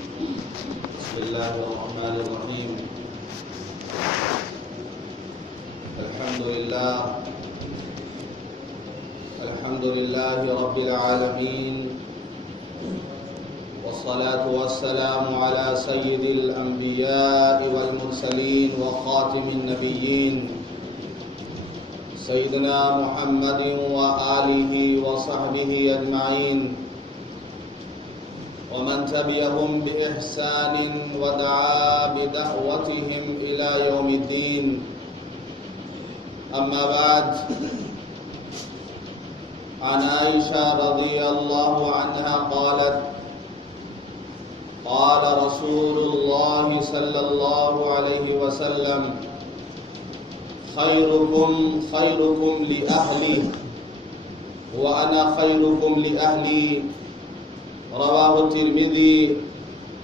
بسم الله الرحمن الرحيم. الحمد لله رب العالمين، والصلاة والسلام على سيد الأنبياء والمرسلين وخاتم النبيين سيدنا محمد وآله وصحبه أجمعين، ومن تبعهم بإحسان ودعا بدعوتهم إلى يوم الدين. أما بعد، عن عائشة رضي الله عنها قالت: قال رسول الله صلى الله عليه وسلم: خيركم خيركم لأهلي وأنا خيركم لأهلي. رواه الترمذي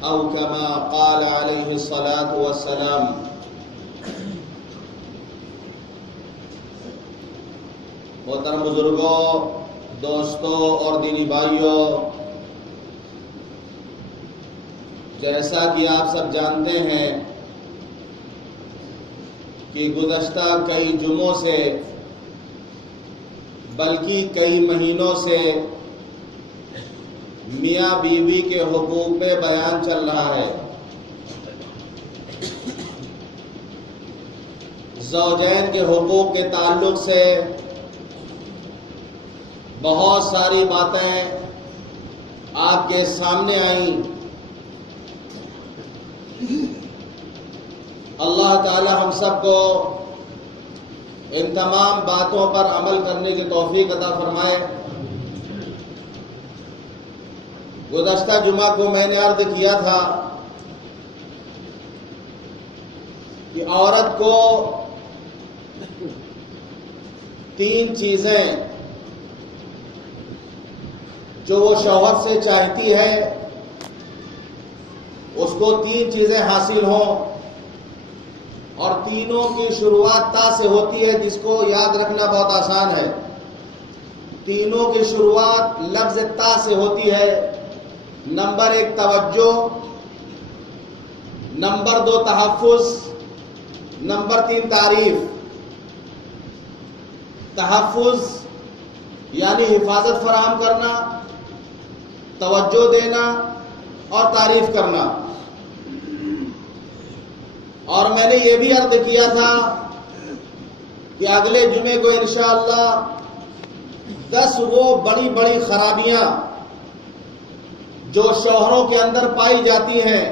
أو كما قال عليه الصلاة والسلام. محترم بزرگوں، دوستوں اور دینی بھائیوں، جیسا کہ آپ سب جانتے ہیں کہ گزشتہ کئی جمعوں سے بلکہ کئی مہینوں سے میاں بیوی کے حقوق پہ بیان چل رہا ہے. زوجین کے حقوق کے تعلق سے بہت ساری باتیں آپ کے سامنے آئیں. اللہ تعالی ہم سب کو ان تمام باتوں پر عمل کرنے کی توفیق عطا فرمائے. گزشتہ جمعہ کو میں نے عرض کیا تھا کہ عورت کو 3 چیزیں جو وہ شوہر سے چاہتی ہے، اس کو 3 چیزیں حاصل ہوں، اور تینوں کی شروعات تا سے ہوتی ہے، جس کو یاد رکھنا بہت آسان ہے. تینوں کی شروعات لفظ تا سے ہوتی ہے. نمبر 1 توجہ، نمبر 2 تحفظ، نمبر 3 تعریف. تحفظ یعنی حفاظت فراہم کرنا، توجہ دینا اور تعریف کرنا. اور میں نے یہ بھی عرض کیا تھا کہ اگلے جمعے کو انشاءاللہ 10 وہ بڑی بڑی خرابیاں جو شوہروں کے اندر پائی جاتی ہیں،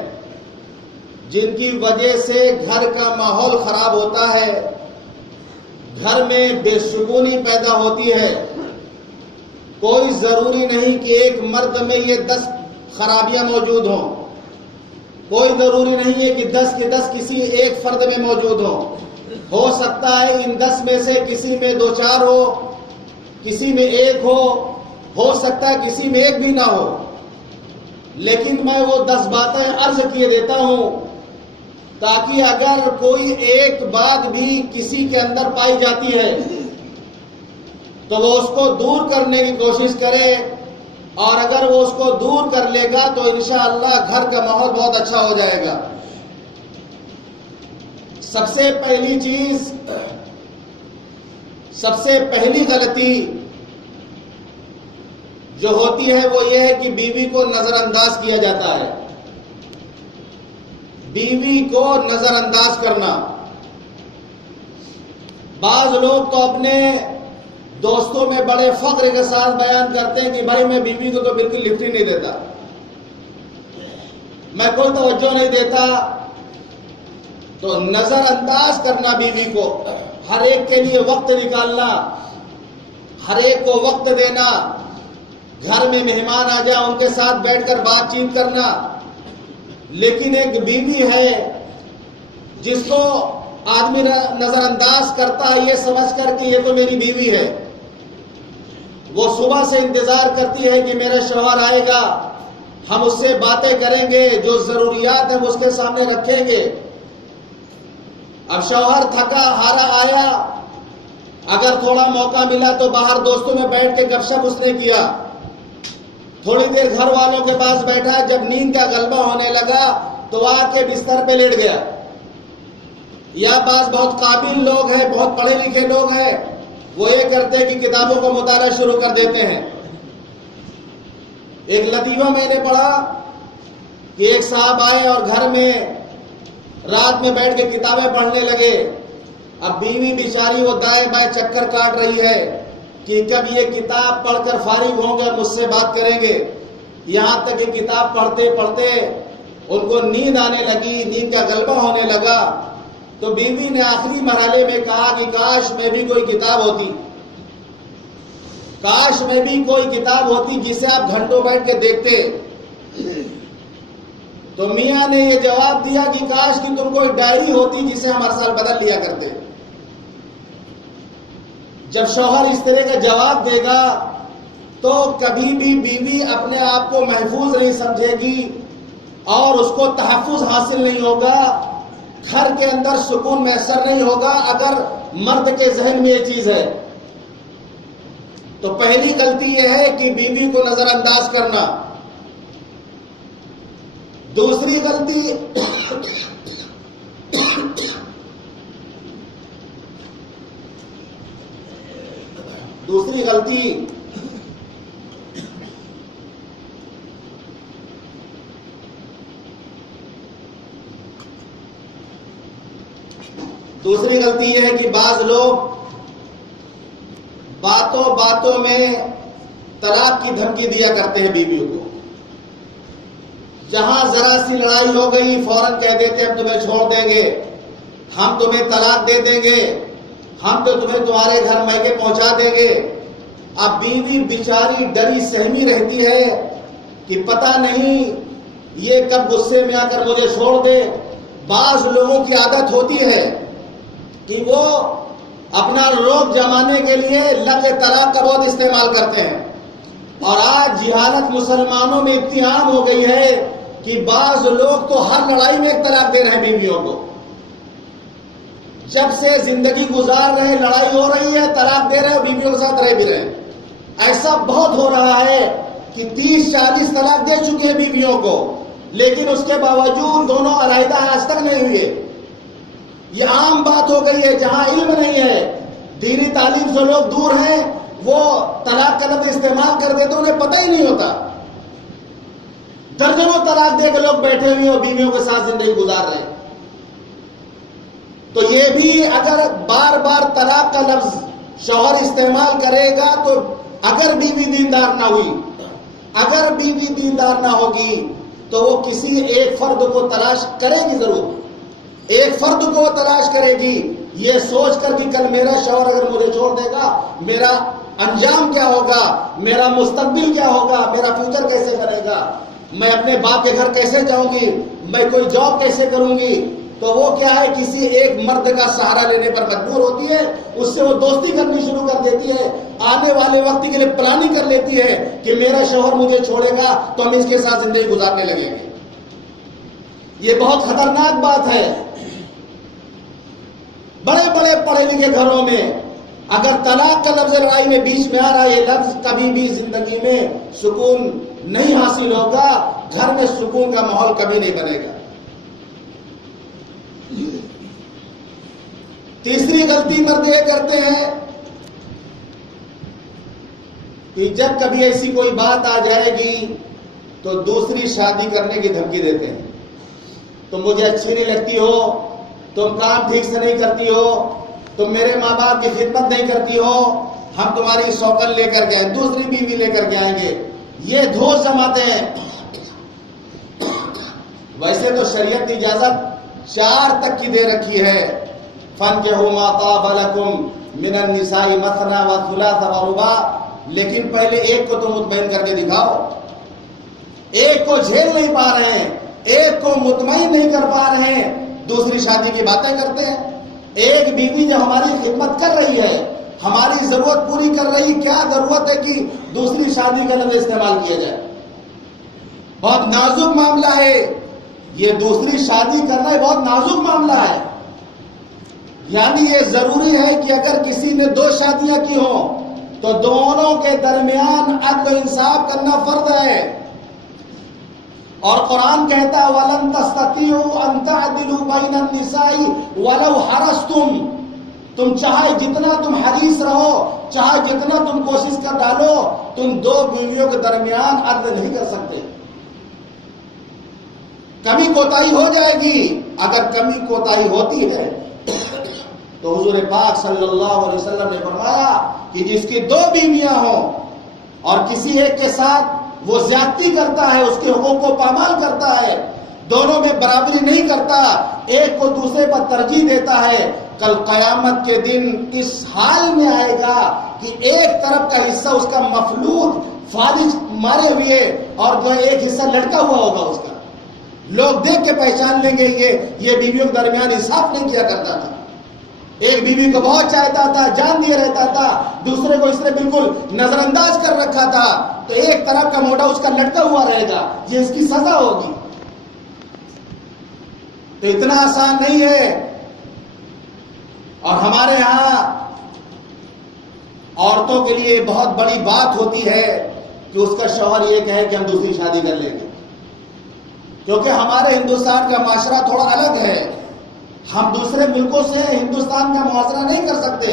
جن کی وجہ سے گھر کا ماحول خراب ہوتا ہے، گھر میں بے سکونی پیدا ہوتی ہے. کوئی ضروری نہیں کہ ایک مرد میں یہ 10 خرابیاں موجود ہوں، کوئی ضروری نہیں ہے کہ 10 کے 10 کسی ایک فرد میں موجود ہوں. ہو سکتا ہے ان 10 میں سے کسی میں 2-4 ہو، کسی میں 1 ہو سکتا ہے کسی میں 1 بھی نہ ہو. لیکن میں وہ 10 باتیں عرض کیے دیتا ہوں تاکہ اگر کوئی ایک بات بھی کسی کے اندر پائی جاتی ہے تو وہ اس کو دور کرنے کی کوشش کرے، اور اگر وہ اس کو دور کر لے گا تو انشاءاللہ گھر کا ماحول بہت اچھا ہو جائے گا. سب سے پہلی چیز، سب سے پہلی غلطی جو ہوتی ہے وہ یہ ہے کہ بیوی کو نظر انداز کیا جاتا ہے. بیوی کو نظر انداز کرنا. بعض لوگ تو اپنے دوستوں میں بڑے فخر کے ساتھ بیان کرتے ہیں کہ بھائی میں بیوی کو تو بالکل لفٹ ہی نہیں دیتا، میں کوئی توجہ نہیں دیتا. تو نظر انداز کرنا بیوی کو، ہر ایک کے لیے وقت نکالنا، ہر ایک کو وقت دینا، گھر میں مہمان آ جائے ان کے ساتھ بیٹھ کر بات چیت کرنا. لیکن ایک بیوی ہے جس کو آدمی نظر انداز کرتا ہے یہ سمجھ کر کہ یہ تو میری بیوی ہے. وہ صبح سے انتظار کرتی ہے کہ میرا شوہر آئے گا، ہم اس سے باتیں کریں گے، جو ضروریات ہیں وہ اس کے سامنے رکھیں گے. اب شوہر تھکا ہارا آیا، اگر تھوڑا موقع ملا تو باہر دوستوں میں بیٹھ کے گپ شپ اس نے کیا، تھوڑی دیر گھر والوں کے پاس بیٹھا، جب نیند کا غلبہ ہونے لگا تو آ کے بستر پہ لیٹ گیا. یا بعض بہت قابل لوگ ہیں، بہت پڑھے لکھے لوگ ہیں، وہ یہ کرتے ہیں کہ کتابوں کو مطالعہ شروع کر دیتے ہیں. ایک لطیفہ میں نے پڑھا کہ ایک صاحب آئے اور گھر میں رات میں بیٹھ کے کتابیں پڑھنے لگے. اب بیوی بیچاری وہ دائیں بائیں چکر کاٹ رہی ہے کہ کب یہ کتاب پڑھ کر فارغ ہوں گے، مجھ سے بات کریں گے. یہاں تک کہ کتاب پڑھتے پڑھتے ان کو نیند آنے لگی، نیند کا غلبہ ہونے لگا. تو بیوی نے آخری مرحلے میں کہا کہ کاش میں بھی کوئی کتاب ہوتی، کاش میں بھی کوئی کتاب ہوتی جسے آپ گھنٹوں بیٹھ کے دیکھتے. تو میاں نے یہ جواب دیا کہ کاش کہ تم کوئی ڈائری ہوتی جسے ہم ہر سال بدل لیا کرتے. جب شوہر اس طرح کا جواب دے گا تو کبھی بھی بیوی اپنے آپ کو محفوظ نہیں سمجھے گی اور اس کو تحفظ حاصل نہیں ہوگا، گھر کے اندر سکون میسر نہیں ہوگا اگر مرد کے ذہن میں یہ چیز ہے. تو پہلی غلطی یہ ہے کہ بیوی کو نظر انداز کرنا. دوسری غلطی یہ ہے کہ بعض لوگ باتوں میں طلاق کی دھمکی دیا کرتے ہیں بیویوں کو. جہاں ذرا سی لڑائی ہو گئی فوراً کہہ دیتے ہیں ہم تمہیں چھوڑ دیں گے، ہم تمہیں طلاق دے دیں گے، ہم تو تمہیں تمہارے گھر میکے پہنچا دیں گے. اب بیوی بیچاری ڈری سہمی رہتی ہے کہ پتہ نہیں یہ کب غصے میں آ کر مجھے چھوڑ دے. بعض لوگوں کی عادت ہوتی ہے کہ وہ اپنا روب جمانے کے لیے لفظ طلاق کا بہت استعمال کرتے ہیں. اور آج جہالت مسلمانوں میں اتنی عام ہو گئی ہے کہ بعض لوگ تو ہر لڑائی میں ایک طلاق دے رہے ہیں بیویوں کو. جب سے زندگی گزار رہے لڑائی ہو رہی ہے طلاق دے رہے ہیں، بیویوں کے ساتھ رہ بھی رہے ہیں. ایسا بہت ہو رہا ہے کہ 30-40 طلاق دے چکے ہیں بیویوں کو، لیکن اس کے باوجود دونوں علیحدہ آج تک نہیں ہوئے. یہ عام بات ہو گئی ہے. جہاں علم نہیں ہے، دینی تعلیم سے لوگ دور ہیں، وہ طلاق کا لفظ استعمال کر دیتے، انہیں پتہ ہی نہیں ہوتا. درجنوں طلاق دے کے لوگ بیٹھے ہوئے اور بیویوں کے ساتھ زندگی گزار رہے ہیں. تو یہ بھی اگر بار بار طلاق کا لفظ شوہر استعمال کرے گا تو اگر بیوی دیندار نہ ہوئی، اگر بیوی دیندار نہ ہوگی تو وہ کسی ایک فرد کو تلاش کرے گی. ضرور ایک فرد کو وہ تلاش کرے گی یہ سوچ کر کہ کل میرا شوہر اگر مجھے چھوڑ دے گا میرا انجام کیا ہوگا، میرا مستقبل کیا ہوگا، میرا فیوچر کیسے کرے گا، میں اپنے باپ کے گھر کیسے جاؤں گی، میں کوئی جاب کیسے کروں گی. تو وہ کیا ہے، کسی ایک مرد کا سہارا لینے پر مجبور ہوتی ہے. اس سے وہ دوستی کرنی شروع کر دیتی ہے، آنے والے وقت کے لیے پلاننگ کر لیتی ہے کہ میرا شوہر مجھے چھوڑے گا تو ہم اس کے ساتھ زندگی گزارنے لگیں گے. یہ بہت خطرناک بات ہے. بڑے بڑے پڑھے لکھے گھروں میں اگر طلاق کا لفظ لڑائی میں بیچ میں آ رہا ہے، یہ لفظ کبھی بھی زندگی میں سکون نہیں حاصل ہوگا، گھر میں سکون کا ماحول کبھی نہیں بنے گا. تیسری غلطی مرد یہ کرتے ہیں کہ جب کبھی ایسی کوئی بات آ جائے گی تو دوسری شادی کرنے کی دھمکی دیتے ہیں. تم مجھے اچھی نہیں لگتی ہو، تم کام ٹھیک سے نہیں کرتی ہو، تم میرے ماں باپ کی خدمت نہیں کرتی ہو، ہم تمہاری سوکن لے کر کے آئیں، دوسری بیوی لے کر کے آئیں گے. یہ دھوس جماتے ہیں. ویسے تو شریعت کی اجازت 4 تک کی دے رکھی ہے. فَانكِحُوا مَا طَابَ لَكُم مِّنَ النِّسَاءِ مَثْنَىٰ وَثُلَاثَ وَرُبَاعَ. لیکن پہلے ایک کو تو مطمئن کر کے دکھاؤ. ایک کو جھیل نہیں پا رہے ہیں، ایک کو مطمئن نہیں کر پا رہے ہیں، دوسری شادی کی باتیں کرتے ہیں. ایک بیوی جو ہماری خدمت کر رہی ہے، ہماری ضرورت پوری کر رہی، کیا ضرورت ہے کہ دوسری شادی کا لفظ استعمال کیا جائے. بہت نازک معاملہ ہے یہ. دوسری شادی کرنا ہے بہت نازک معاملہ ہے. یعنی یہ ضروری ہے کہ اگر کسی نے 2 شادیاں کی ہوں تو دونوں کے درمیان عدل و انصاف کرنا فرض ہے. اور قرآن کہتا ہے وَلَن تَسْتَطِيعُوا أَن تَعْدِلُوا بَيْنَ النِّسَاءِ وَلَوْ حَرَصْتُمْ. تم چاہے جتنا تم حریص رہو، چاہے جتنا تم کوشش کر ڈالو، تم دو بیویوں کے درمیان عدل نہیں کر سکتے. کمی کوتاہی ہو جائے گی. اگر کمی کوتاہی ہوتی ہے تو حضور پاک صلی اللہ علیہ وسلم نے فرمایا کہ جس کی دو بیویاں ہوں اور کسی ایک کے ساتھ وہ زیادتی کرتا ہے، اس کے حقوق کو پامال کرتا ہے، دونوں میں برابری نہیں کرتا، ایک کو دوسرے پر ترجیح دیتا ہے، کل قیامت کے دن اس حال میں آئے گا کہ ایک طرف کا حصہ اس کا مفلوج فالج مارے ہوئے اور جو ایک حصہ لٹکا ہوا ہوگا اس کا. لوگ دیکھ کے پہچان لیں گے یہ بیویوں کے درمیان انصاف نہیں کیا کرتا تھا. ایک بیوی کو بہت چاہتا تھا، جان دیے رہتا تھا، دوسرے کو اس نے بالکل نظر انداز کر رکھا تھا، تو ایک طرف کا موڈا اس کا لٹکا ہوا رہے گا، یہ اس کی سزا ہوگی. تو اتنا آسان نہیں ہے. اور ہمارے ہاں عورتوں کے لیے بہت بڑی بات ہوتی ہے کہ اس کا شوہر یہ کہے کہ ہم دوسری شادی کر لیں گے، کیونکہ ہمارے ہندوستان کا معاشرہ تھوڑا الگ ہے. ہم دوسرے ملکوں سے ہندوستان کا موازنہ نہیں کر سکتے.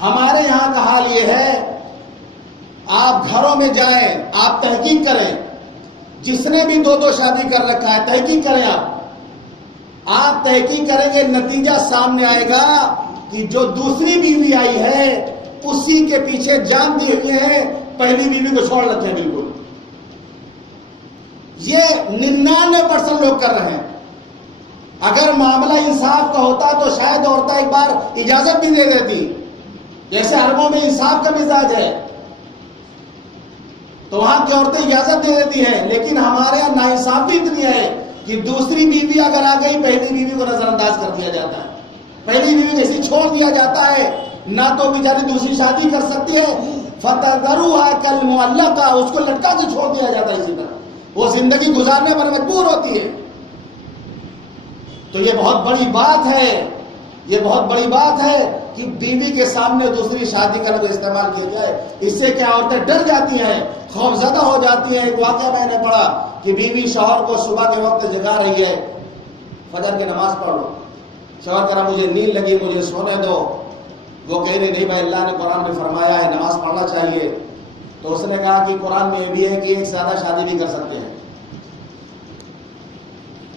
ہمارے یہاں کا حال یہ ہے، آپ گھروں میں جائیں، آپ تحقیق کریں، جس نے بھی دو شادی کر رکھا ہے تحقیق کریں. آپ تحقیق کریں گے، نتیجہ سامنے آئے گا کہ جو دوسری بیوی آئی ہے اسی کے پیچھے جان دیے ہوئے ہیں، پہلی بیوی کو چھوڑ رکھے ہیں. بالکل یہ 99% لوگ کر رہے ہیں. اگر معاملہ انصاف کا ہوتا تو شاید عورتیں ایک بار اجازت بھی دے دیتی، جیسے عربوں میں انصاف کا مزاج ہے تو وہاں کی عورتیں اجازت دے دیتی ہیں. لیکن ہمارے یہاں ناانصافی اتنی ہے کہ دوسری بیوی اگر آ گئی پہلی بیوی کو نظر انداز کر دیا جاتا ہے، پہلی بیوی کو ایسی چھوڑ دیا جاتا ہے، نہ تو بیچاری دوسری شادی کر سکتی ہے. فَتَذَرُوهَا كَالْمُعَلَّقَةِ، اس کو لٹکا کے چھوڑ دیا جاتا ہے. اسی طرح وہ زندگی گزارنے پر مجبور ہوتی ہے. تو یہ بہت بڑی بات ہے، یہ بہت بڑی بات ہے کہ بیوی کے سامنے دوسری شادی کا لفظ استعمال کیا جائے. اس سے کیا عورتیں ڈر جاتی ہیں، خوف زدہ ہو جاتی ہیں. ایک واقعہ میں نے پڑھا کہ بیوی شوہر کو صبح کے وقت جگا رہی ہے، فجر کی نماز پڑھ لو. شوہر کہہ رہا مجھے نیند لگی، مجھے سونے دو. وہ کہہ رہی نہیں بھائی، اللہ نے قرآن میں فرمایا ہے نماز پڑھنا چاہیے. تو اس نے کہا کہ قرآن میں یہ بھی ہے کہ ایک سے زیادہ شادی بھی کر سکتے ہیں.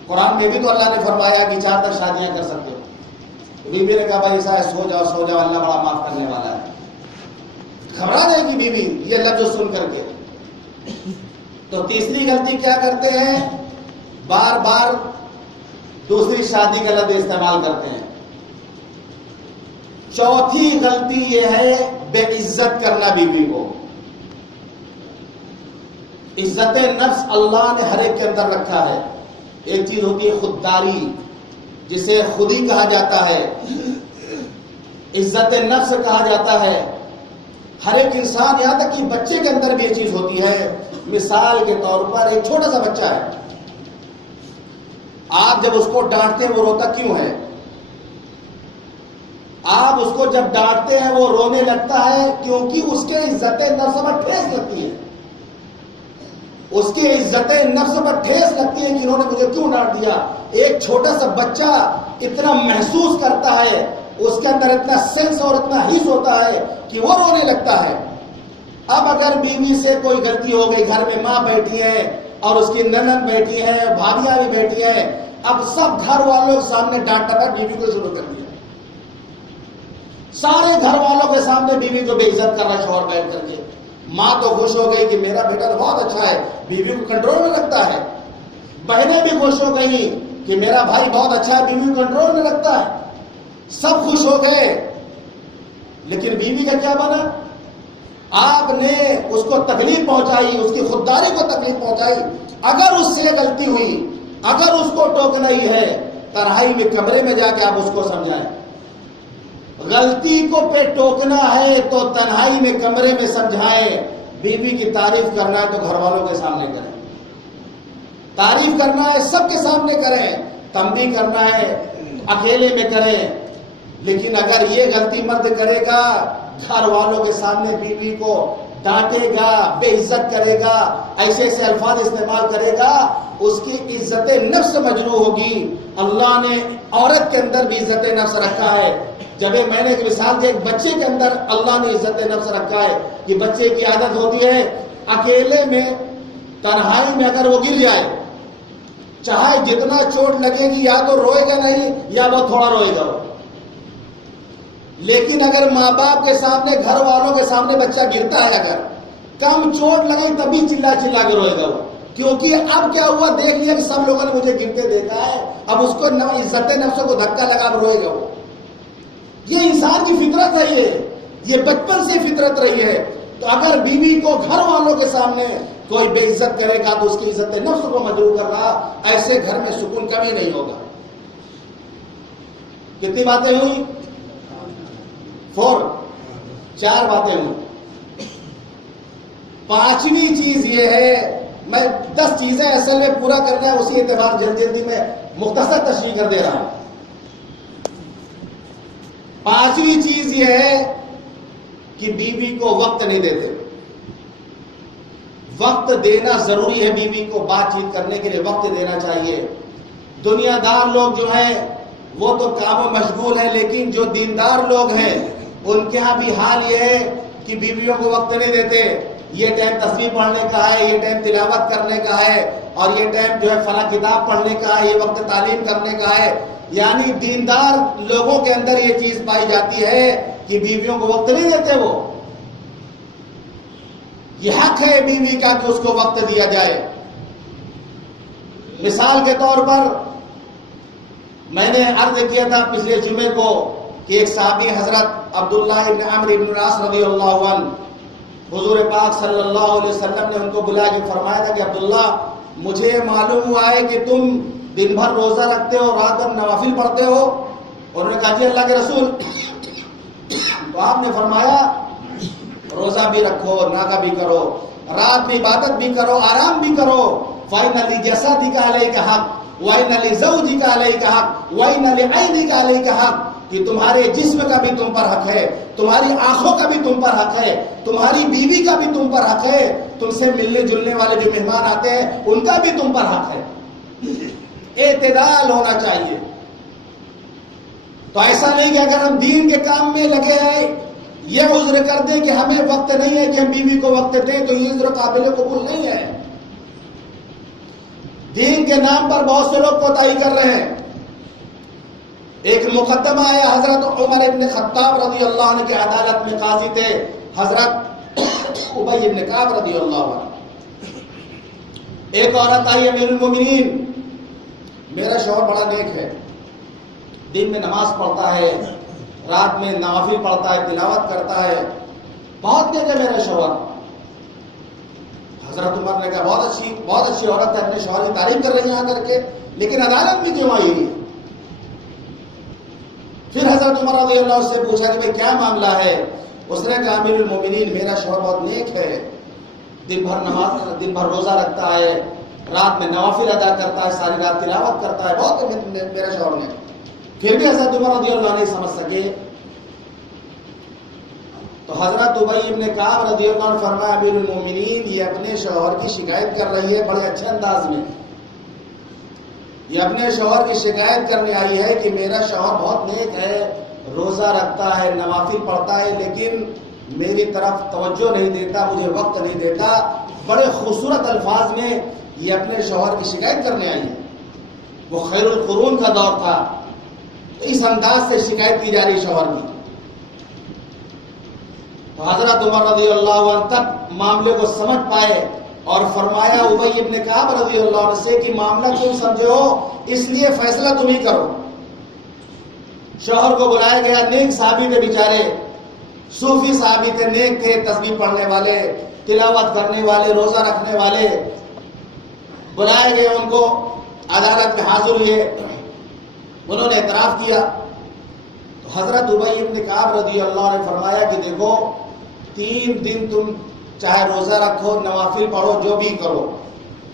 قرآن میں بھی تو اللہ نے فرمایا کہ 4 تک شادیاں کر سکتے ہو. بیوی نے کہا بھائی ایسا ہے، سو جاؤ سو جاؤ، اللہ بڑا معاف کرنے والا ہے. گھبرا جائے گی بیوی یہ لفظ سن کر کے. تو تیسری غلطی کیا کرتے ہیں، بار بار دوسری شادی کا لفظ استعمال کرتے ہیں. چوتھی غلطی یہ ہے بے عزت کرنا بیوی کو. عزت نفس اللہ نے ہر ایک کے اندر رکھا ہے. ایک چیز ہوتی ہے خودداری، جسے خودی کہا جاتا ہے، عزت نفس کہا جاتا ہے. ہر ایک انسان، یہاں تک کہ بچے کے اندر بھی یہ چیز ہوتی ہے. مثال کے طور پر ایک چھوٹا سا بچہ ہے، آپ جب اس کو ڈانٹتے ہیں وہ روتا کیوں ہے؟ آپ اس کو جب ڈانٹتے ہیں وہ رونے لگتا ہے کیونکہ اس کے عزت نفس پر ٹھیس لگتی ہے. اس کی عزت نفس پر ٹھیس لگتی ہے کہ انہوں نے مجھے کیوں ڈانٹ دیا. ایک چھوٹا سا بچہ اتنا محسوس کرتا ہے، اس کے اندر اتنا سینس اور اتنا حس ہوتا ہے کہ وہ رونے لگتا ہے. اب اگر بیوی سے کوئی غلطی ہو گئی، گھر میں ماں بیٹھی ہے اور اس کی نند بیٹھی ہے، بھابیاں بھی بیٹھی ہیں، اب سب گھر والوں کے سامنے ڈانٹ ڈپٹ بیوی کو شروع کر دیا. سارے گھر والوں کے سامنے بیوی کو بے عزت کر رہا شوہر بیٹھ کر کے. ماں تو خوش ہو گئی کہ میرا بیٹا تو بہت اچھا ہے، بیوی کو کنٹرول میں رکھتا ہے. بہنیں بھی خوش ہو گئی کہ میرا بھائی بہت اچھا ہے، بیوی کو کنٹرول میں رکھتا ہے. سب خوش ہو گئے. لیکن بیوی کا کیا بنا؟ آپ نے اس کو تکلیف پہنچائی، اس کی خودداری کو تکلیف پہنچائی. اگر اس سے غلطی ہوئی، اگر اس کو ٹوکنا ہی ہے، تنہائی میں کمرے میں جا کے آپ اس کو سمجھائیں. غلطی کو پہ ٹوکنا ہے تو تنہائی میں کمرے میں سمجھائیں. بیوی کی تعریف کرنا ہے تو گھر والوں کے سامنے کریں. تعریف کرنا ہے سب کے سامنے کریں. تنبیہ کرنا ہے اکیلے میں کریں. لیکن اگر یہ غلطی مرد کرے گا، گھر والوں کے سامنے بیوی کو ڈانٹے گا، بے عزت کرے گا، ایسے ایسے الفاظ استعمال کرے گا، اس کی عزت نفس مجروح ہوگی۔ اللہ نے عورت کے اندر بھی عزت نفس رکھا ہے۔ جب میں نے ایک مثال دی، ایک بچے کے اندر اللہ نے عزت نفس رکھا ہے کہ بچے کی عادت ہوتی ہے اکیلے میں، تنہائی میں اگر وہ گر جائے، چاہے جتنا چوٹ لگے گی یا تو روئے گا نہیں یا وہ تھوڑا روئے گا، لیکن اگر ماں باپ کے سامنے، گھر والوں کے سامنے بچہ گرتا ہے، اگر کم چوٹ لگے تبھی چلا چلا کے روئے گا وہ، کیونکہ اب کیا ہوا، دیکھ لیا کہ سب لوگوں نے مجھے گرتے دیکھا ہے، اب اس کو عزت نفس کو دھکا لگا اب روئے گا وہ۔ یہ انسان کی فطرت ہے، یہ بچپن سے فطرت رہی ہے۔ تو اگر بیوی کو گھر والوں کے سامنے کوئی بے عزت کرے گا تو اس کی عزت نفس کو مجروح کر رہا، ایسے گھر میں سکون کبھی نہیں ہوگا۔ کتنی باتیں ہوئی؟ 4 باتیں ہوئی۔ 5ویں چیز یہ ہے، میں 10 چیزیں اصل میں پورا کرنا ہے، اسی اعتبار جلدی میں مختصر تشریح کر دے رہا ہوں۔ 5ویں چیز یہ ہے کہ بیوی کو وقت نہیں دیتے۔ وقت دینا ضروری ہے، بیوی کو بات چیت کرنے کے لیے وقت دینا چاہیے۔ دنیا دار لوگ جو ہیں وہ تو کاموں مشغول ہیں، لیکن جو دیندار لوگ ہیں ان کے ہاں بھی حال یہ ہے کہ بیویوں کو وقت نہیں دیتے۔ یہ ٹائم تسبیح پڑھنے کا ہے، یہ ٹائم تلاوت کرنے کا ہے، اور یہ ٹائم جو ہے فلاں کتاب پڑھنے کا ہے، یہ وقت تعلیم کرنے کا ہے۔ یعنی دیندار لوگوں کے اندر یہ چیز پائی جاتی ہے کہ بیویوں کو وقت نہیں دیتے وہ۔ یہ حق ہے بیوی کا کہ اس کو وقت دیا جائے۔ مثال کے طور پر میں نے عرض کیا تھا پچھلے جمعے کو کہ ایک صحابی حضرت عبداللہ ابن عمرو ابن العاص رضی اللہ عنہ، حضور پاک صلی اللہ علیہ وسلم نے ان کو بلا کے فرمایا تھا کہ عبداللہ، مجھے معلوم ہوا ہے کہ تم دن بھر روزہ رکھتے ہو، رات بھر نوافل پڑھتے ہو۔ انہوں نے کہا جی اللہ کے رسول۔ تو آپ نے فرمایا روزہ بھی رکھو، ناگا بھی کرو، رات میں عبادت بھی کرو، آرام بھی کرو۔ فَإِنَّ لِجَسَدِكَ عَلَيْكَ حَقٌّ وَإِنَّ لِزَوْجِكَ عَلَيْكَ حَقٌّ وَإِنَّ لِعَيْنِكَ عَلَيْكَ حَقٌّ، کہ تمہارے جسم کا بھی تم پر حق ہے، تمہاری آنکھوں کا بھی تم پر حق ہے، تمہاری بیوی کا بھی تم پر حق ہے، تم سے ملنے جلنے والے جو مہمان آتے ہیں ان کا بھی تم پر حق ہے۔ اعتدال ہونا چاہیے۔ تو ایسا نہیں کہ اگر ہم دین کے کام میں لگے ہیں یہ عذر کر دیں کہ ہمیں وقت نہیں ہے کہ ہم بیوی کو وقت دیں، تو یہ عذر قابل قبول نہیں ہے۔ دین کے نام پر بہت سے لوگ کوتاہی کر رہے ہیں۔ ایک مقدمہ آیا، حضرت عمر ابن خطاب رضی اللہ عنہ کی عدالت میں قاضی تھے حضرت ابی ابن کعب رضی اللہ عنہ۔ ایک عورت آئی، امیر المومنین میرا شوہر بڑا نیک ہے، دن میں نماز پڑھتا ہے، رات میں نوافل پڑھتا ہے، تلاوت کرتا ہے، بہت نیک ہے میرا شوہر۔ حضرت عمر نے کہا بہت اچھی عورت ہے، اپنے شوہر کی تعریف کر رہی ہیں آ کر کے، لیکن عدالت میں کیوں آئی ہے؟ پھر حضرت عمر رضی اللہ عنہ سے پوچھا کہ بھئی کیا معاملہ ہے؟ اس نے کہا امیر المومنین میرا شوہر بہت نیک ہے، دن بھر روزہ رکھتا ہے، رات میں نوافل ادا کرتا ہے، ساری رات تلاوت کرتا ہے، بہت میرا شوہر نے۔ پھر بھی حضرت عمر رضی اللہ عنہ نہیں سمجھ سکے، تو حضرت ابی ابن کعب رضی اللہ عنہ فرمایا امیر المومنین یہ اپنے شوہر کی شکایت کر رہی ہے بڑے اچھے انداز میں، یہ اپنے شوہر کی شکایت کرنے آئی ہے کہ میرا شوہر بہت نیک ہے، روزہ رکھتا ہے، نوافل پڑھتا ہے، لیکن میری طرف توجہ نہیں دیتا، مجھے وقت نہیں دیتا۔ بڑے خوبصورت الفاظ میں یہ اپنے شوہر کی شکایت کرنے آئی ہے۔ وہ خیر القرون کا دور تھا، تو اس انداز سے شکایت کی جا رہی شوہر کی۔ تو حضرت عمر رضی اللہ عنہ تک معاملے کو سمجھ پائے اور فرمایا ابی ابن کعب رضی اللہ عنہ سے کہ معاملہ تم سمجھے ہو، اس لیے فیصلہ تم ہی کرو۔ شوہر کو بلایا گیا، نیک صحابی تھے بیچارے، صوفی صحابی تھے، نیک تھے، تسبیح پڑھنے والے، تلاوت کرنے والے، روزہ رکھنے والے، بلائے گئے، ان کو عدالت میں حاضر ہوئے، انہوں نے اعتراف کیا۔ تو حضرت ابی ابن کعب رضی اللہ عنہ نے فرمایا کہ دیکھو 3 دن تم چاہے روزہ رکھو، نوافل پڑھو، جو بھی کرو،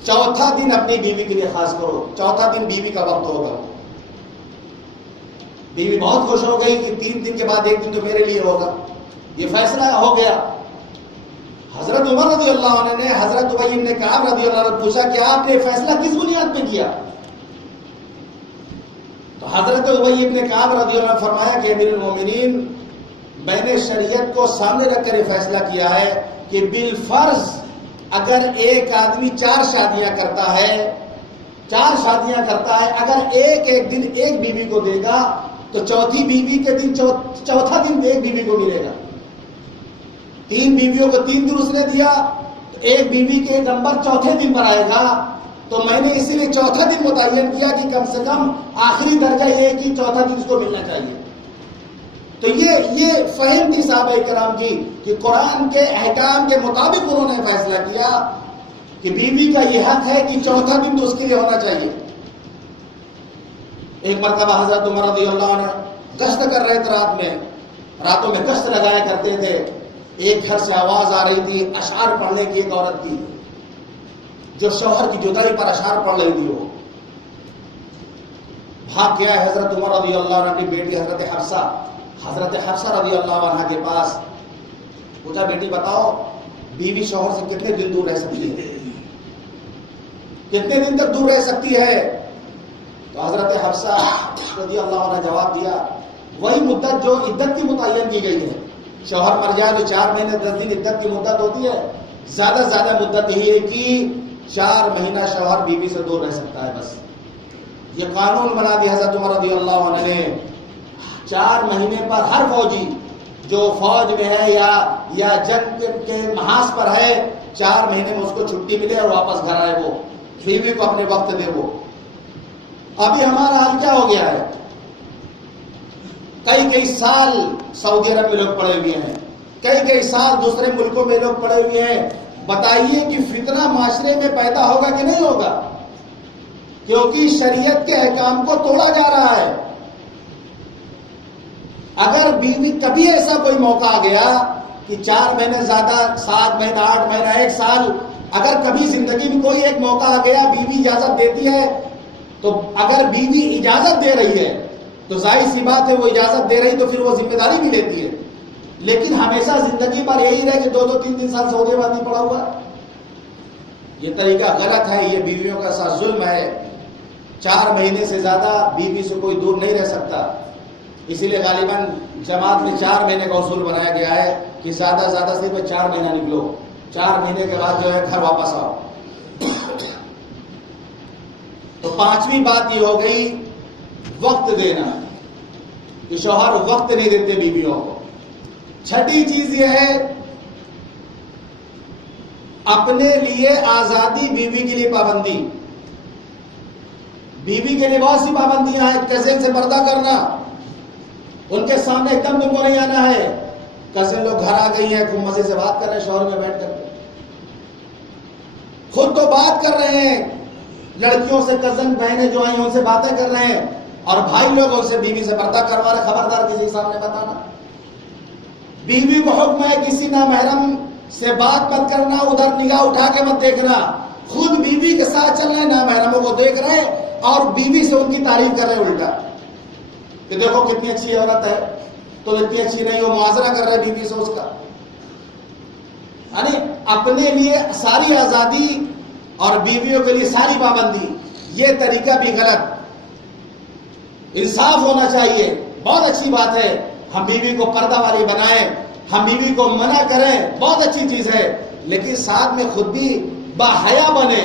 چوتھا دن اپنی بیوی کے لیے خاص کرو، چوتھا دن بیوی کا وقت ہوگا۔ بیوی بہت خوش ہو گئی کہ 3 دن کے بعد 1 دن تو میرے لیے ہوگا۔ یہ فیصلہ ہو گیا۔ حضرت عمر رضی اللہ عنہ نے حضرت ابی بن کعب رضی اللہ عنہ پوچھا کہ آپ نے فیصلہ کس بنیاد پہ کیا؟ تو حضرت ابی بن کعب رضی اللہ عنہ فرمایا کہ امیر المومنین، میں نے شریعت کو سامنے رکھ کر یہ فیصلہ کیا ہے کہ بالفرض اگر ایک آدمی 4 شادیاں کرتا ہے، اگر ایک دن ایک بیوی کو دے گا تو چوتھی بیوی کے دن چوتھا دن ایک بیوی کو ملے گا۔ 3 بیویوں کو 3 دن اس نے دیا تو ایک بیوی کے نمبر چوتھے دن پر آئے گا۔ تو میں نے اسی لیے چوتھا دن متعین کیا کہ کم سے کم آخری درجہ یہ کہ چوتھا دن اس کو ملنا چاہیے۔ تو یہ فہم تھی صحابہ کرام کی کہ قرآن کے احکام کے مطابق انہوں نے فیصلہ کیا کہ بیوی کا یہ حق ہے کہ چوتھا دن تو اس کے لیے ہونا چاہیے۔ ایک مرتبہ حضرت عمر رضی اللہ عنہ گشت کر رہے تھے، راتوں میں گشت لگایا کرتے تھے۔ ایک گھر سے آواز آ رہی تھی اشعار پڑھنے کی، ایک عورت کی جو شوہر کی جدائی پر اشعار پڑھ رہی تھی۔ وہ بھاگ گیا حضرت عمر رضی اللہ عنہ اپنی بیٹی حضرت حفصہ رضی اللہ عنہ کے پاس، پوچھا بیٹی بتاؤ بیوی شوہر سے کتنے دن دور رہ سکتی ہے، کتنے دن تک دور رہ سکتی ہے؟ تو حضرت حفصہ رضی اللہ عنہ جواب دیا وہی مدت جو عدت کی متعین کی گئی ہے۔ شوہر مر جائے تو 4 مہینے 10 دن عدت کی مدت ہوتی ہے، زیادہ سے زیادہ مدت یہی ہے کہ 4 مہینہ شوہر بیوی سے دور رہ سکتا ہے بس۔ یہ قانون بنا دیا حضرت عمر رضی اللہ عنہ نے۔ 4 مہینے پر ہر فوجی جو فوج میں ہے یا جنگ کے محاذ پر ہے، 4 مہینے میں اس کو چھٹی ملے اور واپس گھر آئے، وہ بیوی کو اپنے وقت دے۔ وہ ابھی ہمارا حال کیا ہو گیا ہے؟ کئی سال سعودی عرب میں لوگ پڑے ہوئے ہیں، کئی سال دوسرے ملکوں میں لوگ پڑے ہوئے ہیں۔ بتائیے کہ فتنہ معاشرے میں پیدا ہوگا کہ نہیں ہوگا؟ کیونکہ شریعت کے احکام کو توڑا جا رہا ہے۔ اگر بیوی کبھی ایسا کوئی موقع آ گیا کہ 4 مہینے زیادہ، 7 مہینہ، 8 مہینہ، 1 سال، اگر کبھی زندگی میں کوئی ایک موقع آ گیا بیوی اجازت دیتی ہے، تو اگر بیوی اجازت دے رہی ہے تو ظاہر سی بات ہے وہ اجازت دے رہی تو پھر وہ ذمہ داری بھی لیتی ہے۔ لیکن ہمیشہ زندگی پر یہی رہے کہ 2 3 سال سعودی عرب نہیں پڑا ہوا، یہ طریقہ غلط ہے، یہ بیویوں کا ساتھ ظلم ہے۔ 4 مہینے سے زیادہ بیوی سے کوئی دور نہیں رہ سکتا، اسی لیے غالباً جماعت میں 4 مہینے کا اصول بنایا گیا ہے کہ زیادہ سے زیادہ صرف 4 مہینہ نکلو، 4 مہینے کے بعد جو ہے گھر واپس آؤ۔ تو 5ویں بات یہ ہو گئی وقت دینا، کہ شوہر وقت نہیں دیتے بیویوں کو۔ 6ٹھی چیز یہ ہے اپنے لیے آزادی، بیوی کے لیے پابندی۔ بیوی کے لیے بہت سی پابندیاں ہیں، کزن سے پردہ کرنا، ان کے سامنے ایک دم تم کو نہیں آنا ہے۔ کزن لوگ گھر آ گئی ہیں، خوب مزے سے بات کر رہے ہیں شوہر میں بیٹھ کر، خود تو بات کر رہے ہیں، لڑکیوں سے کزن بہنیں جو آئی ان سے باتیں کر رہے ہیں، اور بھائی لوگ ان سے بیوی سے پردہ کروا رہے۔ خبردار کسی کے سامنے بتانا۔ بیوی کو حکم ہے کسی نامحرم سے بات مت کرنا، ادھر نگاہ اٹھا کے مت دیکھنا، خود بیوی کے ساتھ چل رہے ہیں، نامحرموں کو دیکھ رہے ہیں اور بیوی سے ان کی تعریف کر رہے ہیں الٹا کہ دیکھو کتنی اچھی عورت ہے، تو اتنی اچھی نہیں، وہ معاذرہ کر رہے بیوی سے اس کا۔ یعنی اپنے لیے ساری آزادی اور بیویوں کے لیے ساری پابندی، یہ طریقہ بھی غلط۔ انصاف ہونا چاہیے، بہت اچھی بات ہے ہم بیوی کو پردہ والی بنائیں، ہم بیوی کو منع کریں، بہت اچھی چیز ہے، لیکن ساتھ میں خود بھی باحیا بنے،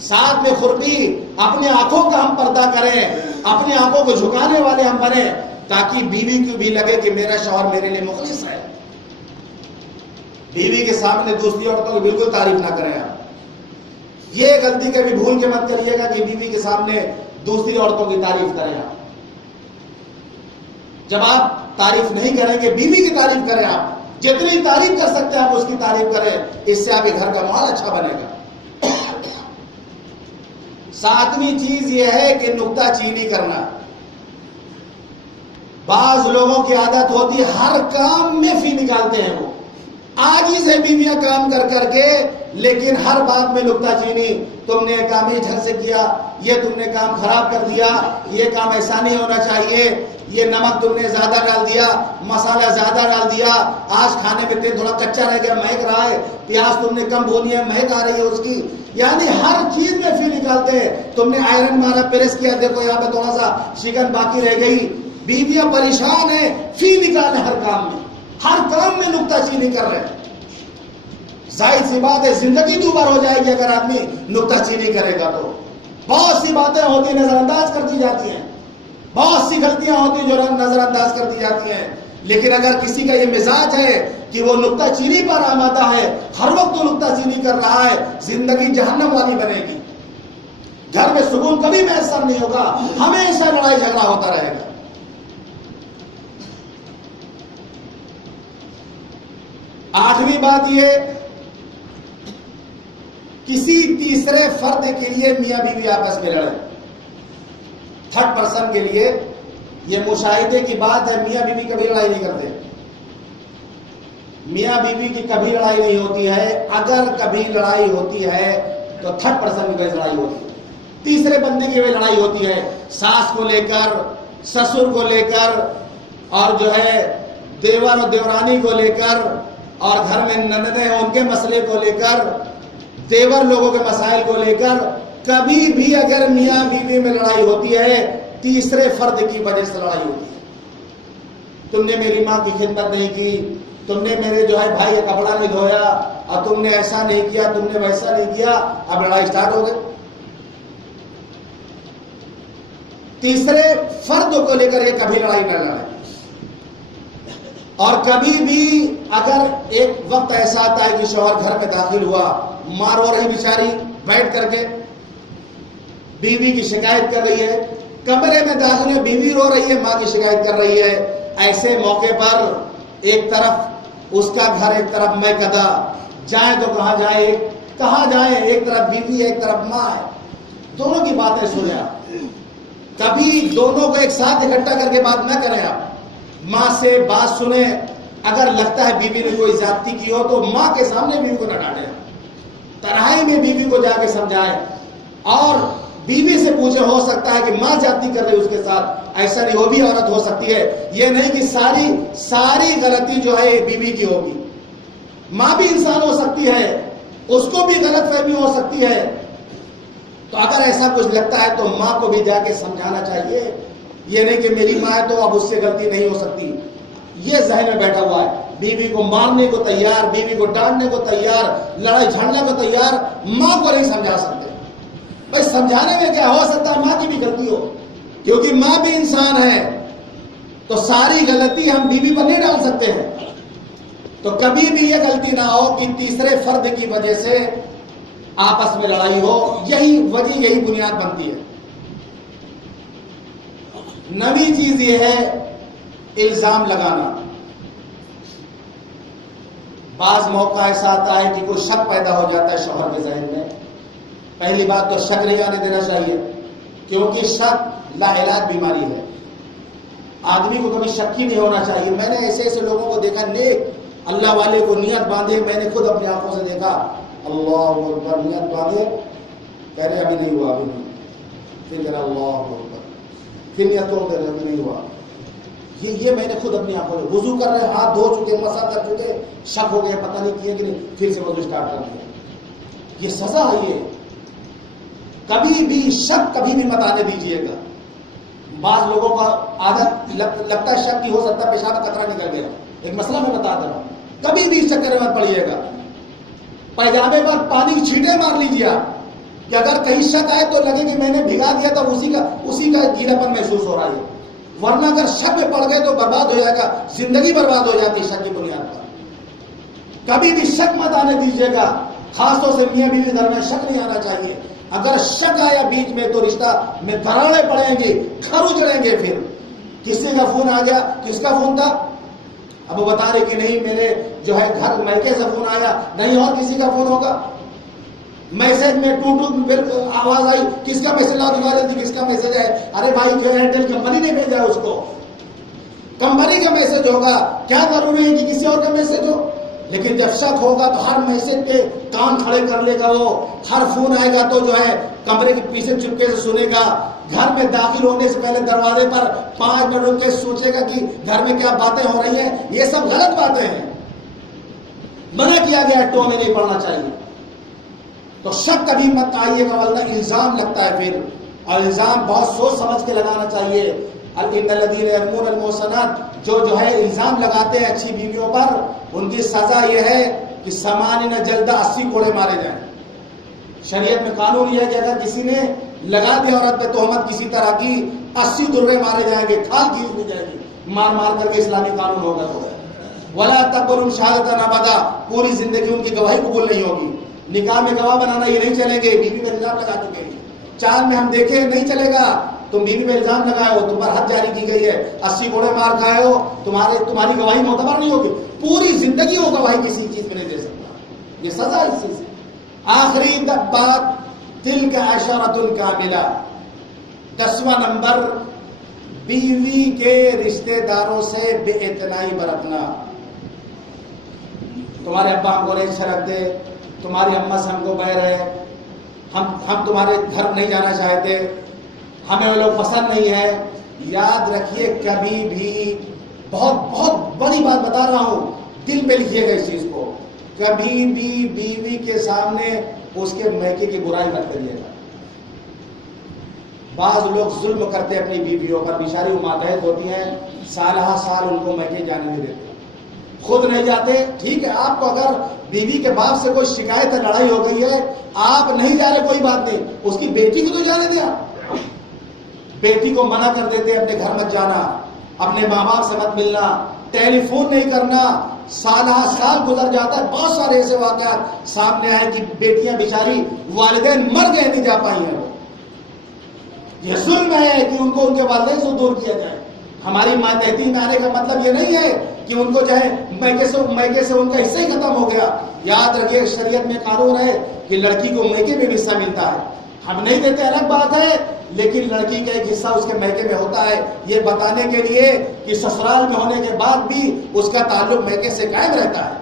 ساتھ میں خود بھی اپنی آنکھوں کا ہم پردہ کریں، اپنی آنکھوں کو جھکانے والے ہم بنیں، تاکہ بیوی کو بھی لگے کہ میرا شوہر میرے لیے مخلص ہے۔ بیوی کے سامنے دوسری عورتوں کی بالکل تعریف نہ کریں آپ، یہ غلطی کبھی بھول کے مت کریے گا کہ بیوی کے سامنے دوسری عورتوں کی تعریف کریں آپ۔ جب آپ تعریف نہیں کریں گے، بیوی کی تعریف کریں آپ، جتنی تعریف کر سکتے ہیں آپ اس کی تعریف کریں، اس سے آپ کے گھر کا ماحول اچھا بنے گا۔ 7ویں چیز یہ ہے کہ نکتہ چینی کرنا۔ بعض لوگوں کی عادت ہوتی ہے ہر کام میں فی نکالتے ہیں، وہ عاجز ہے بیویاں کام کر کر کے، لیکن ہر بات میں نکتہ چینی، تم نے کام ہی ڈھنگ سے کیا، یہ تم نے کام خراب کر دیا، یہ کام ایسا نہیں ہونا چاہیے، یہ نمک تم نے زیادہ ڈال دیا، مسالہ زیادہ ڈال دیا، آج کھانے میں تیل تھوڑا کچا رہ گیا مہک رہا ہے، پیاز تم نے کم بھونی ہے مہک آ رہی ہے اس کی، یعنی ہر چیز میں فی نکالتے ہیں. تم نے آئرن مارا پریس کیا، دیکھو یہاں پہ تھوڑا سا چکن باقی رہ گئی. بیویاں پریشان ہیں، فی نکالے ہر کام میں نکتہ چینی کر رہے ہیں. ظاہر سی بات ہے زندگی دوبار ہو جائے گی اگر آدمی نکتہ چینی کرے گا تو. بہت سی باتیں ہوتی نظر انداز کر دی جاتی ہیں، بہت سی غلطیاں ہوتی جو نظر انداز کر دی جاتی ہیں. لیکن اگر کسی کا یہ مزاج ہے کہ وہ نکتہ چینی پر آمادہ ہے، ہر وقت وہ نکتہ چینی کر رہا ہے، زندگی جہنم والی بنے گی. گھر میں سکون کبھی میسر نہیں ہوگا، ہمیشہ لڑائی جھگڑا ہوتا رہے گا. آٹھویں بات یہ، کسی تیسرے فرد کے لیے میاں بیوی آپس میں لڑے. تھرڈ پرسن کے لیے یہ مشاہدے کی بات ہے، میاں بیوی کبھی لڑائی نہیں کرتے. میاں بیوی کی کبھی لڑائی نہیں ہوتی ہے. اگر کبھی لڑائی ہوتی ہے تو تھرڈ پرسن کی لڑائی ہوتی ہے، تیسرے بندے کی لڑائی ہوتی ہے. ساس کو لے کر، سسر کو لے کر، اور جو ہے دیور اور دیورانی کو لے کر، اور گھر میں نندیں ان کے مسئلے کو لے کر، دیور لوگوں کے مسائل کو لے کر. کبھی بھی اگر میاں بیوی میں لڑائی ہوتی ہے تیسرے فرد کی وجہ سے لڑائی ہوتی ہے. تم نے میری ماں کی خدمت نہیں کی، تم نے میرے جو ہے بھائی کا کپڑا نہیں دھویا، اور تم نے ایسا نہیں کیا، تم نے ویسا نہیں کیا، اب لڑائی سٹارٹ ہو گئی. تیسرے فرد کو لے کر یہ کبھی لڑائی نہ لڑے. اور کبھی بھی اگر ایک وقت ایسا آتا ہے کہ شوہر گھر میں داخل ہوا، ماں رو رہی بیچاری بیٹھ کر کے، بیوی کی شکایت کر رہی ہے، کمرے میں داخل ہوئے بیوی رو رہی ہے، ماں کی شکایت کر رہی ہے. ایسے موقع پر ایک طرف اس کا گھر، ایک طرف میں کدا، جائیں تو کہاں جائیں، ایک طرف بیوی ہے ایک طرف ماں ہے. دونوں کی باتیں سنیں آپ، کبھی دونوں کو ایک ساتھ اکٹھا کر کے بات نہ کریں. آپ ماں سے بات سنیں، اگر لگتا ہے بیوی نے کوئی زیادتی کی ہو تو ماں کے سامنے بیوی کو نہ ڈانٹیں، تنہائی میں بیوی کو جا کے سمجھائیں، اور بیوی سے پوچھے، ہو سکتا ہے کہ ماں زیادتی کر رہی اس کے ساتھ، ایسا نہیں، وہ بھی عورت ہو سکتی ہے. یہ نہیں کہ ساری غلطی جو ہے بیوی کی ہوگی. ماں بھی انسان ہو سکتی ہے، اس کو بھی غلط فہمی ہو سکتی ہے. تو اگر ایسا کچھ لگتا ہے تو ماں کو بھی جا کے سمجھانا چاہیے. یہ نہیں کہ میری ماں ہے تو اب اس سے غلطی نہیں ہو سکتی. یہ ذہن میں بیٹھا ہوا ہے. بیوی کو مارنے کو تیار، بیوی کو ڈانٹنے کو تیار، لڑائی جھگڑنے کو تیار، ماں کو نہیں سمجھا سکتے. بھائی سمجھانے میں کیا ہو سکتا ہے، ماں کی بھی غلطی ہو، کیونکہ ماں بھی انسان ہے، تو ساری غلطی ہم بیوی پر نہیں ڈال سکتے ہیں. تو کبھی بھی یہ غلطی نہ ہو کہ تیسرے فرد کی وجہ سے آپس میں لڑائی ہو. یہی وجہ، یہی بنیاد بنتی ہے. نویں چیز یہ ہے الزام لگانا. بعض موقع ایسا آتا ہے کہ کوئی شک پیدا ہو جاتا ہے شوہر کے ذہن میں. پہلی بات تو شک نہیں آنے دینا چاہیے، کیونکہ شک لاعلاج بیماری ہے. آدمی کو کبھی شک ہی نہیں ہونا چاہیے. میں نے ایسے لوگوں کو دیکھا، نیک اللہ والے کو نیت باندھے، میں نے خود اپنی آنکھوں سے دیکھا، اللہ اکبر، نیت باندھے، کہہ رہے ابھی نہیں ہوا، ابھی نہیں، پھر کہہ رہا اللہ اکبر، پھر نیت توڑ دے رہے ابھی نہیں ہوا. یہ میں نے خود اپنی آنکھوں سے، وضو کر رہے، ہاتھ دھو چکے، مسح کر چکے، شک ہو گیا، پتہ نہیں کیے کہ نہیں، پھر سے وضو اسٹارٹ کر دیا. یہ سزا ہے. یہ کبھی بھی شک کبھی بھی مت آنے دیجیے گا. بعض لوگوں کا عادت لگتا ہے شک کی، ہو سکتا ہے پیشاب قطرہ نکل گیا. ایک مسئلہ میں بتا دے رہا ہوں، کبھی بھی اس چکر میں مت پڑیے گا. پیجامے پر پانی کی چھینٹیں مار لیجیے آپ، کہ اگر کہیں شک آئے تو لگے کہ میں نے بھگا دیا تو اسی کا گیلا پن محسوس ہو رہا ہے. ورنہ اگر شک میں پڑ گئے تو برباد ہو جائے گا، زندگی برباد ہو جاتی ہے شک کی بنیاد پر. کبھی بھی شک مت آنے دیجیے گا. خاص طور سے میاں بیوی درمیان شک نہیں آنا چاہیے. اگر شک آیا بیچ میں تو رشتہ میں دراڑیں پڑیں گی، گھر اجڑیں گے. پھر کسی کا فون آ گیا، کس کا فون تھا، اب وہ بتا رہے کہ نہیں میرے جو ہے گھر میکے سے فون آیا، نہیں اور کسی کا فون ہوگا. میسج میں ٹو آواز آئی، کس کا میسج لا دکھا رہی تھی، کس کا میسج ہے، ارے بھائی جو ایئرٹیل کمپنی نے بھیجا ہے، اس کو کمپنی کا میسج ہوگا. کیا ضروری ہے کہ کسی اور کا میسج ہو؟ لیکن جب شک ہوگا تو ہر میسج پہ کان کھڑے کر لے گا، وہ ہر فون آئے گا تو جو ہے کمرے کے پیچھے چپکے سے سنے گا، گھر میں داخل ہونے سے پہلے دروازے پر 5 منٹ رک کے سوچے گا کہ گھر میں کیا باتیں ہو رہی ہیں۔ یہ سب غلط باتیں ہیں، منع کیا گیا ٹونے نہیں پڑنا چاہیے۔ تو شک کبھی مت آئیے گا ورنہ الزام لگتا ہے پھر، اور الزام بہت سوچ سمجھ کے لگانا چاہیے۔ ان الذین یرمون المحصنات، جو ہے الزام لگاتے ہیں اچھی بیویوں پر، ان کی سزا یہ ہے کہ 80 جلدہ 80 کوڑے مارے جائیں۔ شریعت میں قانون یہ ہے کہ اگر کسی نے لگا دی عورت پہ تہمت کسی طرح کی، 80 درے مارے جائیں گے، کھال کھینچ دی جائے گی، مار مار کر کے اسلامی قانون ہوگا تو ہے۔ ولا تقبلوا شہادۃ ابدا، پوری زندگی ان کی گواہی قبول نہیں ہوگی۔ نکاح میں گواہ بنانا یہ نہیں چلیں گے، بیوی پہ الزام لگا چکے ہیں، چاند میں ہم دیکھے نہیں چلے گا، تم بیوی پہ الزام لگائے ہو، تم پر حد جاری کی گئی ہے، 80 کوڑے مار کھائے ہو، تمہاری گواہی معتبر نہیں ہوگی، پوری زندگی وہ گواہی کسی چیز میں نہیں دے سکتا، یہ سزا اس چیز ہے۔ آخری بات، تلک عشرۃ کاملہ، 10واں نمبر، بیوی کے رشتہ داروں سے بے اعتنائی برتنا۔ تمہارے ابا ہم کو نہیں اچھا لگتے، تمہاری اماں سے ہم کو بیر ہے، ہم تمہارے گھر نہیں جانا چاہتے، ہمیں وہ لوگ پسند نہیں ہے۔ یاد رکھیے کبھی بھی، بہت بڑی بات بتا رہا ہوں، دل پہ لکھیے گا اس چیز کو، کبھی بھی بیوی کے سامنے اس کے میکے کی برائی مت کریے گا۔ بعض لوگ ظلم کرتے اپنی بیویوں پر، بیچاری ماتحت ہوتی ہیں، سالہ سال ان کو میکے جانے نہیں دیتے، خود نہیں جاتے۔ ٹھیک ہے، آپ کو اگر بیوی کے باپ سے کوئی شکایت ہے، لڑائی ہو گئی ہے، آپ نہیں جا رہے کوئی بات نہیں، اس کی بیٹی کو تو جانے دیں۔ بیٹی کو منع کر دیتے اپنے گھر مت جانا، اپنے ماں باپ سے مت ملنا، ٹیلی فون نہیں کرنا۔ سالہ سال گزر جاتا ہے، بہت سارے ایسے واقعات سامنے آئے کہ بیٹیاں بیچاری والدین مر گئے نہیں جا پائی ہیں۔ یہ ظلم ہے کہ ان کو ان کے والدین سے دور کیا جائے۔ ہماری ماتحتی میں آنے کا مطلب یہ نہیں ہے کہ ان کو جو ہے میکے سے ان کا حصہ ہی ختم ہو گیا۔ یاد رکھیے شریعت میں قانون ہے کہ لڑکی کو میکے میں بھی حصہ ملتا ہے، ہم نہیں دیتے الگ بات ہے، لیکن لڑکی کا ایک حصہ اس کے میکے میں ہوتا ہے، یہ بتانے کے لیے کہ سسرال میں ہونے کے بعد بھی اس کا تعلق میکے سے قائم رہتا ہے۔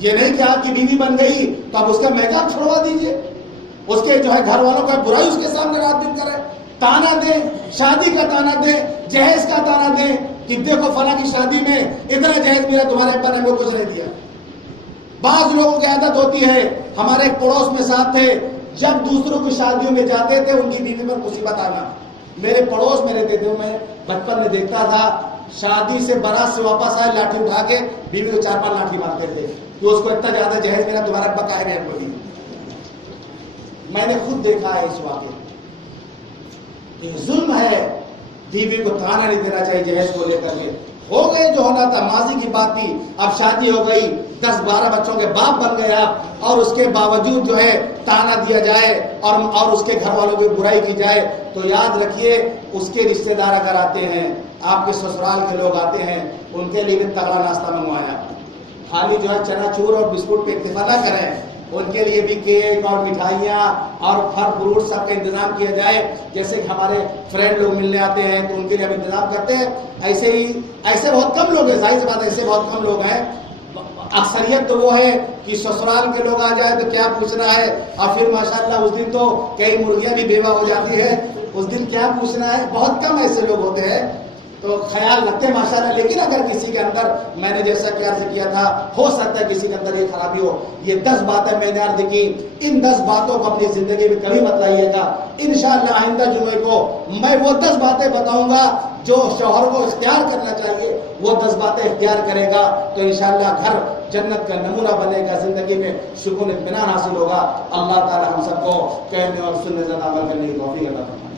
یہ نہیں کہ آپ کی بیوی بن گئی تو اب اس کا میکے آپ چھڑوا دیجئے، اس کے جو ہے گھر والوں کا برائی اس کے سامنے رات دن کرے، تانا دیں، شادی کا تانا دیں، جہیز کا تانا دیں کہ دیکھو فلاں کی شادی میں اتنا جہیز ملا، تمہارے ابا نے ہمیں کچھ نہیں دیا۔ بعض لوگوں کی عادت ہوتی ہے، ہمارے ایک پڑوس میں ساتھ تھے، جب دوسروں کی شادیوں میں جاتے تھے ان کی بیوی پر مصیبت آنا۔ میرے پڑوس میں رہتے تھے، میں بچپن میں دیکھتا تھا، شادی سے بارات سے واپس آئے لاٹھی اٹھا کے بیوی کو 4-5 لاٹھی مارتے تھے کہ اس کو اتنا زیادہ جہیز ملا، تمہارا ابا کہے گئے کو دی۔ میں نے خود دیکھا ہے اس واقعے، یہ ظلم ہے، بیوی کو تانا نہیں دینا چاہیے جہیز کو لے کر کے۔ ہو گئے جو ہونا تھا، ماضی کی بات تھی، اب شادی ہو گئی، 10-12 بچوں کے باپ بن گئے آپ، اور اس کے باوجود جو ہے تانا دیا جائے اور اس کے گھر والوں کی برائی کی جائے، تو یاد رکھیے اس کے رشتہ دار اگر آتے ہیں، آپ کے سسرال کے لوگ آتے ہیں، ان کے لیے بھی تگڑا ناشتہ منگوایا، خالی جو ہے چنا چور اور بسکٹ پہ اکتفا نہ کریں، ان کے لیے بھی کیک اور مٹھائیاں اور پھل فروٹ سب کا انتظام کیا جائے۔ جیسے کہ ہمارے فرینڈ لوگ ملنے آتے ہیں تو ان کے لیے ہم انتظام کرتے ہیں، ایسے بہت کم لوگ ہیں، ظاہر سی بات ہے ایسے بہت کم لوگ ہیں۔ اکثریت تو وہ ہے کہ سسرال کے لوگ آ جائیں تو کیا پوچھنا ہے، اور پھر ماشاءاللہ اس دن تو کئی مرغیاں بھی بیوہ ہو جاتی ہے، اس دن کیا پوچھنا ہے، بہت کم ایسے لوگ ہوتے ہیں، تو خیال رکھتے ہیں ماشاءاللہ۔ لیکن اگر کسی کے اندر، میں نے جیسا کہ عرض کیا تھا، ہو سکتا ہے کسی کے اندر یہ خرابی ہو، یہ 10 باتیں میں نے عرض کی، ان 10 باتوں کو اپنی زندگی میں کبھی مت لائیے گا۔ انشاءاللہ آئندہ جمعے کو میں وہ 10 باتیں بتاؤں گا جو شوہر کو اختیار کرنا چاہیے، وہ 10 باتیں اختیار کرے گا تو انشاءاللہ گھر جنت کا نمونہ بنے گا، زندگی میں سکون اطمینان حاصل ہوگا۔ اللہ تعالی ہم سب کو کہنے اور سننے سے عمل کرنے کی توفیق عطا فرمائے۔